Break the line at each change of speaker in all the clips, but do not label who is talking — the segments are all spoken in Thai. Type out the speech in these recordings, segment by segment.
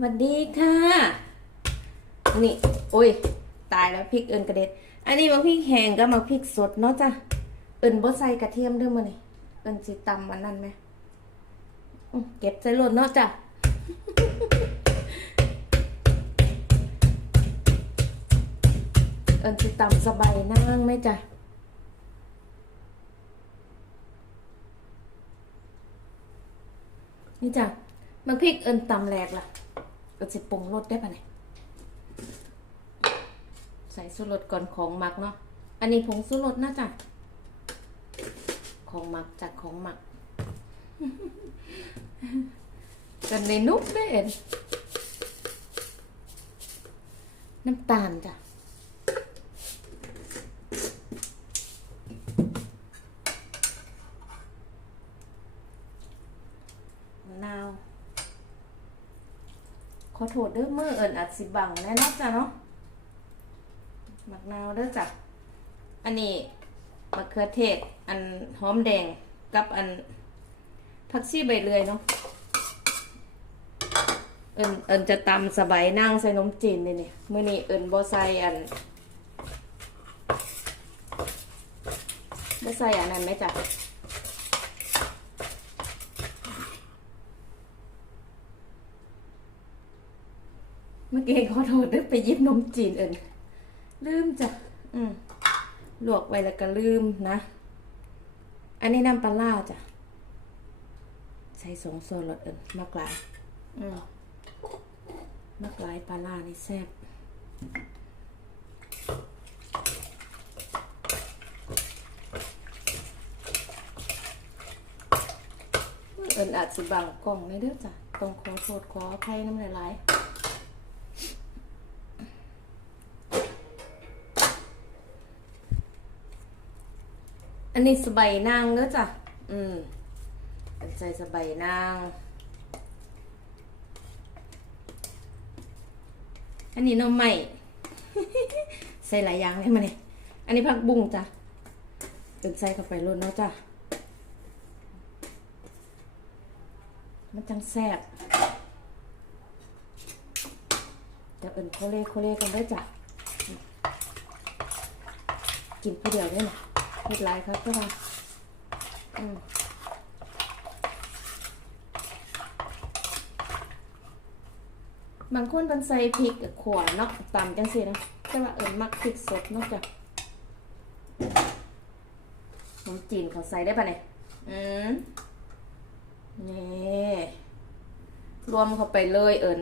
สวัสดีค่ะ นี่โอ้ย ตายแล้วพริกเอิญกระเด็ด อันนี้มักพริกแห้งกับมักพริกสดเนาะจ้ะ เอิญบ่ใส่กระเทียมด้อมื้อนี่เอิญสิตำอันนั้นไหม เก็บใส่รถเนาะจ้ะเอิญสิตำสบายนางไหมจ้ะนี่จ้ะมักพริกเอิญตำแหลกล่ะ เอิญสิปรุงรสได้ปะเนี่ยใส่สุรสก่อนของหมักเนาะอันนี้ผงสุรสนะจ๊ะของหมักจากของหมักกันในนุกได้เอ็นน้ำตาลจ้ะนาว ขอโทษเด้อมือเอิญอาจ สิบบังแน่นอนจ้ะเนาะมะนาวเด้อจ้ะอันนี้มะเขือเทศ อันหอมแดงกับอันผักชีใบเลื่อยเนาะเอิญเอิญจะตำสบายนั่งใส่นมจีนนี่นี่มื้อนี้เอิญบ่ใส่อันบ่ใส่อันนั้นไหมจ้ะ เมื่อกี้ขอโทษเด้ไปยิบนมจีนเอิญลืมจ้ะอืมลวกไว้แล้วก็ลืมนะ อันนี้น้ำปลาล่าจ้ะ ใส่สองส่วนรสเอิญมากหลายอืมมากหลายปลาล่านี่แซ่บเอิญอาจสิบังกล่องในเด้อจ้ะต้องขอโทษขออภัยน้ำหลายๆ อันนี้สบายนางเด้อจ้ะ อืมเป็นใส่สบายนาง อันนี้น้องใหม่ ใส่หลายอย่างเลยมาเนี่ยอันนี้ผักบุ้งจ้ะเป็นใส่เข้าไปรดเนาะจ้ะ มันจังแซ่บเดี๋ยวเอินโคเล่โคเล่กันได้จ้ะ กินผู้เดียวได้ไหม เฮ็ดหลายครับก็ว่าอืมบางคนเป็นใส่พริกกับขวานเนาะตำจังสินะแต่ว่าเอิญมักพริกสดเนอกจากขนมจีนเขาใส่ได้ปะเนี่ยอืมนี่รวมเข้าไปเลยเอิญ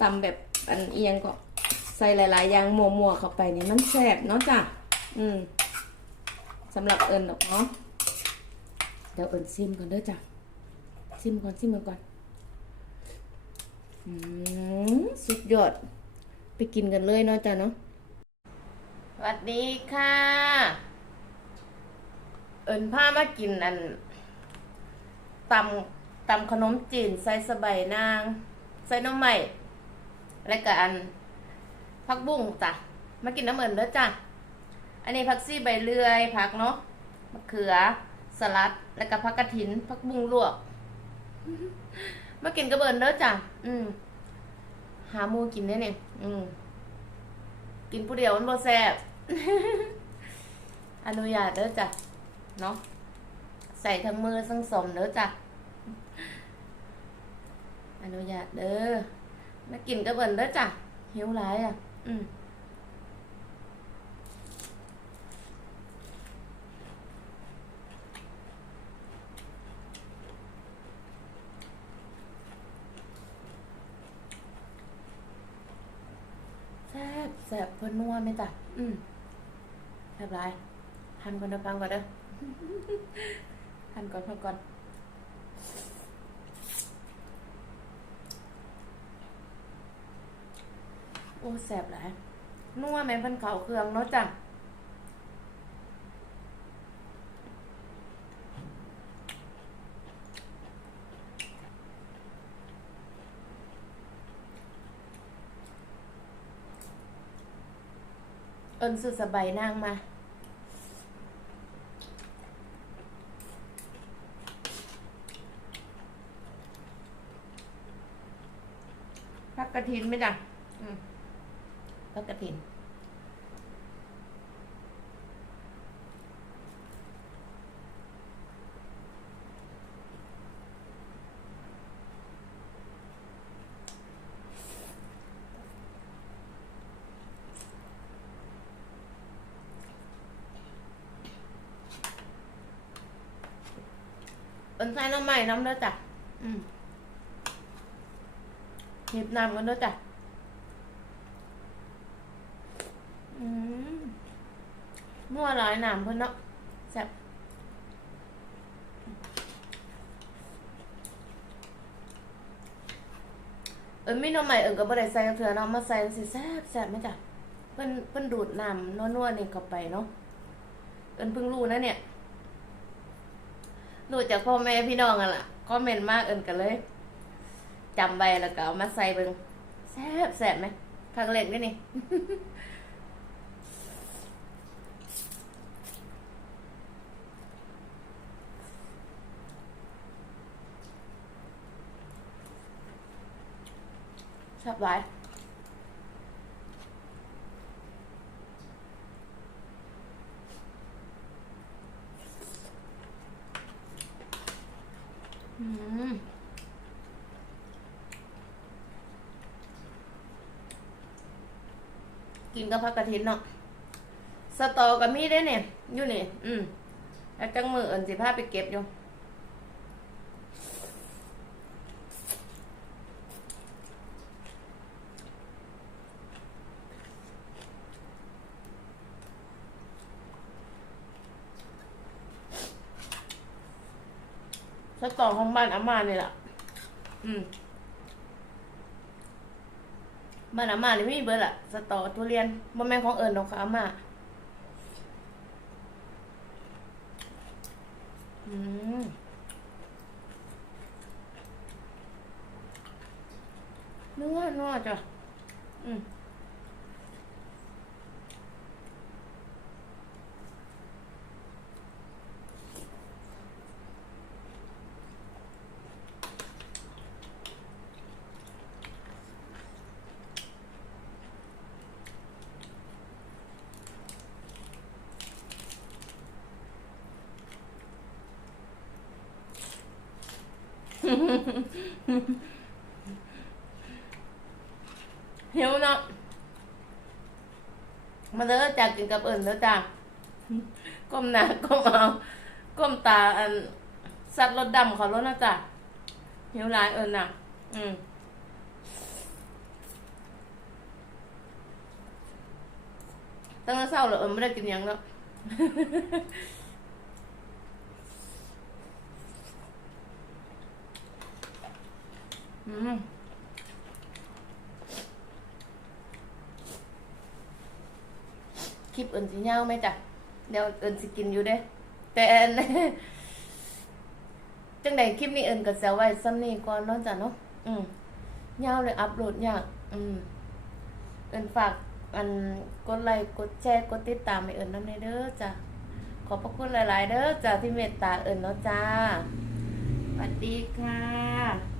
ตำแบบอันเอียงก็ ส่หลาย ๆ อย่างมัวๆเข้าไปเนี่ยมันแซ่บเนาะจ้ะอืมสำหรับเอิญดอกเนาะเดี๋ยวเอิญซิมก่อนเด้อจ้ะซิมก่อนซิมก่อนอืมสุดยอด ไปกินกันเลยเนาะจ้ะเนาะสวัสดีค่ะ เอิญพามากินอันตำตำขนมจีนใส่สบายนาง ใส่น้ำใหม่และก็อัน ผักบุ้งจ้ะ มากินน้ำเอิญเด้อจ้ะ อันนี้ผักซี่ใบเลื่อยผักเนาะมะเขือ สลัด แล้วก็ผักกระถินผักบุ้งลวก มากินกับเอิญเด้อจ้ะ อืม หาหมูกินได้เนี่ย อืม กินผู้เดียวมันบ่แซ่บอนุญาตเด้อจ้ะ เนาะ ใส่ทั้งมือทั้งสมเด้อจ้ะ อนุญาตเด้อมากินกับเอิญเด้อจ้ะหิวหลายอะ อืมแซ่บแซ่บเพิ่นนัวไหมจ้ะอืมแซ่บหลายหั่นก่อนเด้อฟังก่อนเด้อหั่นก่อนพักก่อน โอ้แสบหลายนัวแม่พันเขาเครื่องเนาะจ้ะเอินสุดสบายนางมาพักกระถินไหมจ้ะ พักกระถินเป็นไส้น้ำใหม่น้ำเด้อจ้ะอืมหยิบน้ำกันเด้อจ้ะ อื มั่วหลายหน้ำเพิ่อนเนาะแซ่บเอิ้นมีน้ำใหม่เอิ้นก็บ่ได้ใส่กับเถื่อเนาะมาใส่สิแซ่บแซ่บไหมจ้ะเพิ่นเพิ่นดูดน้ำนัวๆนี่เข้าไปเนาะเอินเพิ่งรู้นะเนี่ยรู้จากพ่อแม่พี่น้องกันล่ะคอมเมนต์มากเอินกันเลยจำไปแล้วก็เอามาใส่เบิ่งแซ่บแซ่บไหมครั้งแรกนี่นี่ ชอบหลายอืมกินกับผักกระถินเนาะ สตอกับมีได้เนี่ย อยู่นี่ อืมแล้วจังมือเอินสิพาไปเก็บอยู่ สตอของบ้านอาม่านี่แหละอืมบ้านอาม่านี่ไม่มีเบอร์ละสตอทุเรียนบ่แม่นของเอิญดอกค่ะอาม่าอืมนัวนัวจ้ะอืม หิวเนาะมาเด้อจากกินกับเอิญเด้อจ้าก้มหน้าก้มเอาก้มตาอันสัตว์รถดำเขารถนะจ้ะหิวหลายเอิญน่ะ อืมตั้งแต่เช้าเลยเอิญไม่ได้กินหยังแล้ว อืม คลิปอื่นสิยาวไหมจ้ะเดี๋ยวอื่นสิกินอยู่เด้ แต่อันจังใดคลิปนี้อื่นก็แซวไว้ซ้ำนี้ก่อนนาะจ้ะเนาะอืมยาวเลยอัพโหลดยากอืมเอื่นฝากอันกดไลค์กดแชร์กดติดตามให้เอื่นนำในเด้อจ้ะขอบพระคุณหลาย ๆ เด้อจ้ะที่เมตตาเอื่นเนาะจ้าสวัสดีค่ะ